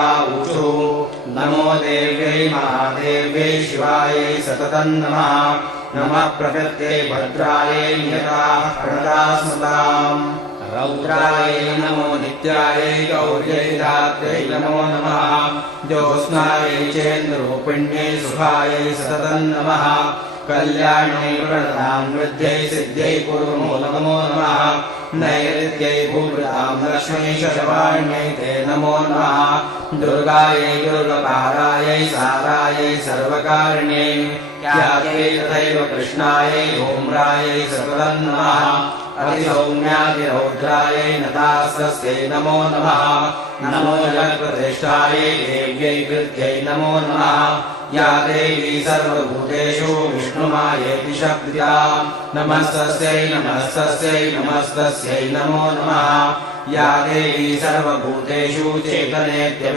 ऊचु नमो देव्यै महादेव्यै शिवायै सततं नमः। नमः प्रकृत्यै भद्रायै नियताः प्रणता स्मृताम्। रौद्रायै नमो नित्यायै गौर्यै धात्र्यै नमो नमः। ज्योत्स्नायै चेन्द्ररूपिण्यै शुभायै सततं नमः। कल्याण्यै प्रणतां वृद्ध्यै सिद्ध्यै पूर्वमो नमो नमः। नैऋत्यै भूभृतां लक्ष्मी शशवाण्यै ते नमो नमः। दुर्गायै दुर्गपारायै सारायै सर्वकारिण्यै ख्यात्यै तथैव कृष्णायै धूम्रायै सततं नमः। अतिसौम्यातिरौद्रायै नतास्तस्यै नमो नमः। नमो जगत्प्रतिष्ठायै देव्यै कृत्यै नमो नमः। या देवी सर्वभूतेषु विष्णुमायेति शब्दिता नमस्तस्यै नमस्तस्यै नमस्तस्यै नमो नमः। या देवी सर्वभूतेषु चेतनेत्यभिधीयते